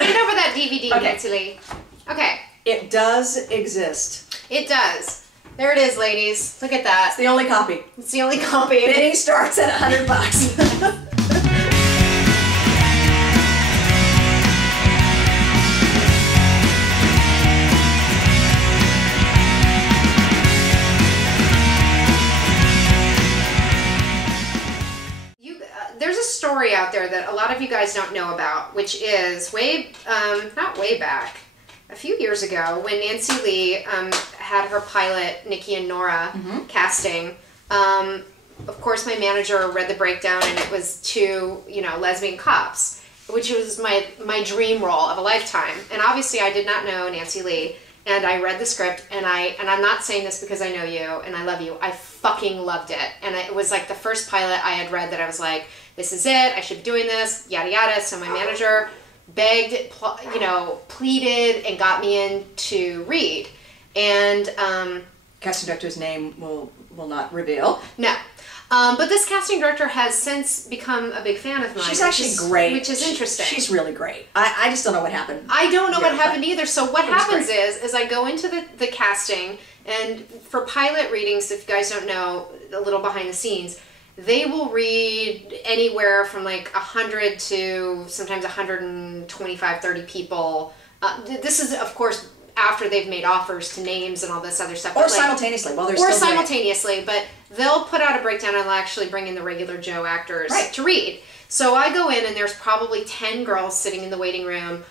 Hand over that DVD, Okay. Nancy Lee. Okay. It does exist. It does. There it is, ladies. Look at that. It's the only copy. It's the only copy. Bidding starts at $100. There's a story out there that a lot of you guys don't know about, which is not way back, a few years ago when Nancy Lee had her pilot, Nikki and Nora, casting. Of course, my manager read the breakdown, and it was two, lesbian cops, which was my dream role of a lifetime. And obviously, I did not know Nancy Lee. And I read the script, and I'm not saying this because I know you and I love you. I fucking loved it. And it was like the first pilot I had read that I was like, this is it. I should be doing this, yada, yada. So my manager begged, pleaded, and got me in to read. And Casting director's name will not reveal. No. But this casting director has since become a big fan of mine. She's actually great. Which is interesting. She's really great. I just don't know what happened. I don't know what happened either. So what happens is I go into the casting, and for pilot readings, if you guys don't know, a little behind the scenes, they will read anywhere from like 100 to sometimes 125, 30 people. This is, of course, after they've made offers to names and all this other stuff. Or simultaneously, while they're still simultaneously, but they'll put out a breakdown and they'll actually bring in the regular Joe actors to read. So I go in, and there's probably 10 girls sitting in the waiting room,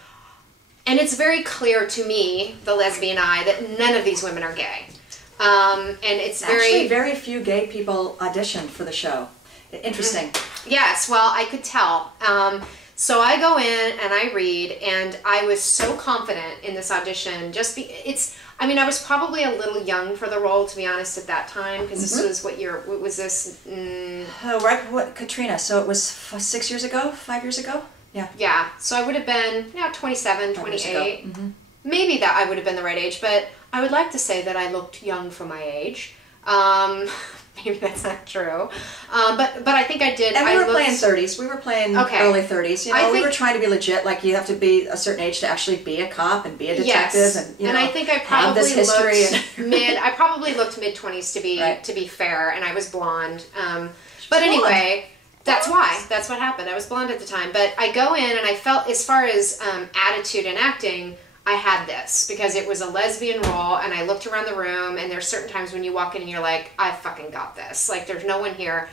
and it's very clear to me, the lesbian eye, that none of these women are gay. And it's actually very few gay people auditioned for the show. Interesting. Yes, well, I could tell. So I go in and I read, and I was so confident in this audition. I was probably a little young for the role, to be honest, at that time, because this was what was this? Right, Katrina. So it was 6 years ago, 5 years ago. Yeah. Yeah. So I would have been 27, 28. Maybe that I would have been the right age, but I would like to say that I looked young for my age. Maybe that's not true. But I think I did. And we were playing 30s. We were playing early 30s. We were trying to be legit. Like, you have to be a certain age to actually be a cop and be a detective. Yes. And I think I probably I probably looked mid-20s to be fair, and I was blonde. But anyway, that's why. That's what happened. I was blonde at the time. But I go in, and I felt, as far as attitude and acting, I had this because it was a lesbian role, and I looked around the room, and there's certain times when you walk in and you're like, I fucking got this. Like, there's no one here.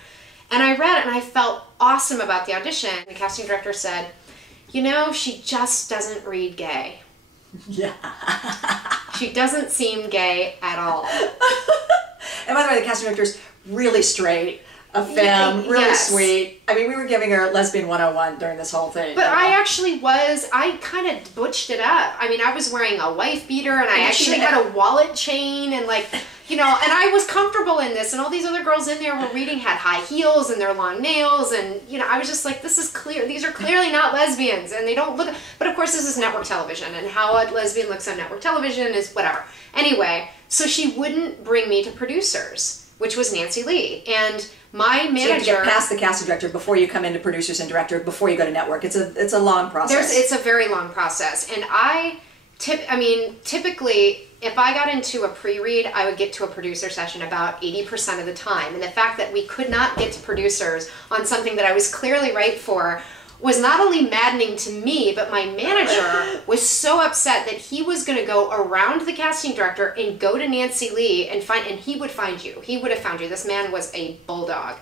And I read it, and I felt awesome about the audition. The casting director said, she just doesn't read gay. Yeah. She doesn't seem gay at all. And by the way, the casting director's really straight. A femme, really sweet. I mean, we were giving her lesbian 101 during this whole thing. But I kind of butched it up. I mean, I was wearing a wife beater, and I actually had a wallet chain, and and I was comfortable in this, and all these other girls in there were reading had high heels and their long nails, and, I was just like, this is clear. These are clearly not lesbians, and they don't look, but of course this is network television, and how a lesbian looks on network television is whatever. Anyway, so she wouldn't bring me to producers, which was Nancy Lee, and my manager. So you have to get past the casting director before you come into producers and director, before you go to network. It's a long process. It's a very long process, and typically, if I got into a pre-read, I would get to a producer session about 80% of the time. And the fact that we could not get to producers on something that I was clearly right for was not only maddening to me, but my manager was so upset that he was going to go around the casting director and go to Nancy Lee and he would find you. He would have found you. This man was a bulldog.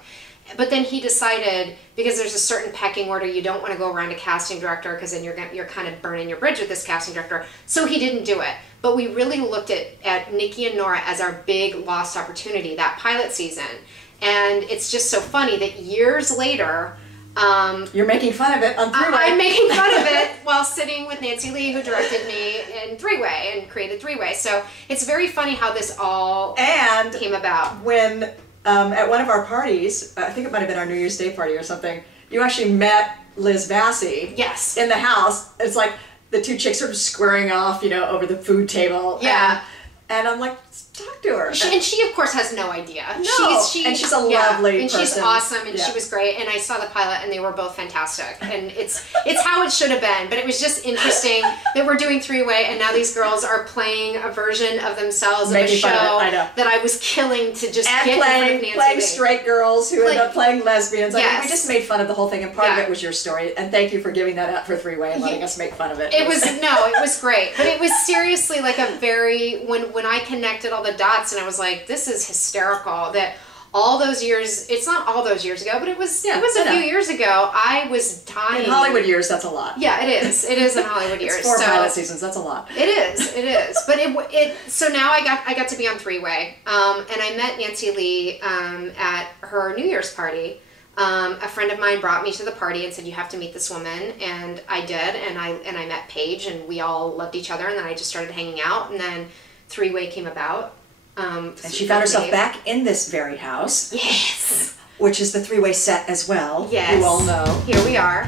But then he decided, because there's a certain pecking order, you don't want to go around a casting director because then you're kind of burning your bridge with this casting director. So he didn't do it. But we really looked at Nikki and Nora as our big lost opportunity, that pilot season. And it's just so funny that years later, you're making fun of it on Three-Way. I'm making fun of it while sitting with Nancy Lee, who directed me in Three-Way and created Three-Way. So it's very funny how this all came about. When at one of our parties, I think it might have been our New Year's Day party or something, you actually met Liz Vassy. Yes. In the house. It's like the two chicks sort of squaring off, over the food table. Yeah. And I'm like, talk to her. And she of course has no idea. No, and she's a lovely person. And she's awesome, and she was great. And I saw the pilot, and they were both fantastic. And it's how it should have been. But it was just interesting that we're doing three-way, and now these girls are playing a version of themselves of a show that I was killing to just get in front of Nancy playing straight girls who end up playing lesbians. Yes. I mean, we just made fun of the whole thing, and part of it was your story. And thank you for giving that out for three-way and letting us make fun of it. It was great. But it was seriously like a very when I connected all the dots, and I was like, this is hysterical that all those years, it's not all those years ago, but it was a few years ago, I was dying. In Hollywood years, that's a lot. Yeah, it is. It is in Hollywood years. It's 4 pilot seasons, that's a lot. It is. But so now I got to be on three-way. And I met Nancy Lee at her New Year's party. A friend of mine brought me to the party and said, you have to meet this woman, and I did, and I met Paige, and we all loved each other, and then I just started hanging out, and then three-way came about. And she found herself back in this very house. Yes. Which is the three-way set as well. Yes. You all know. Here we are.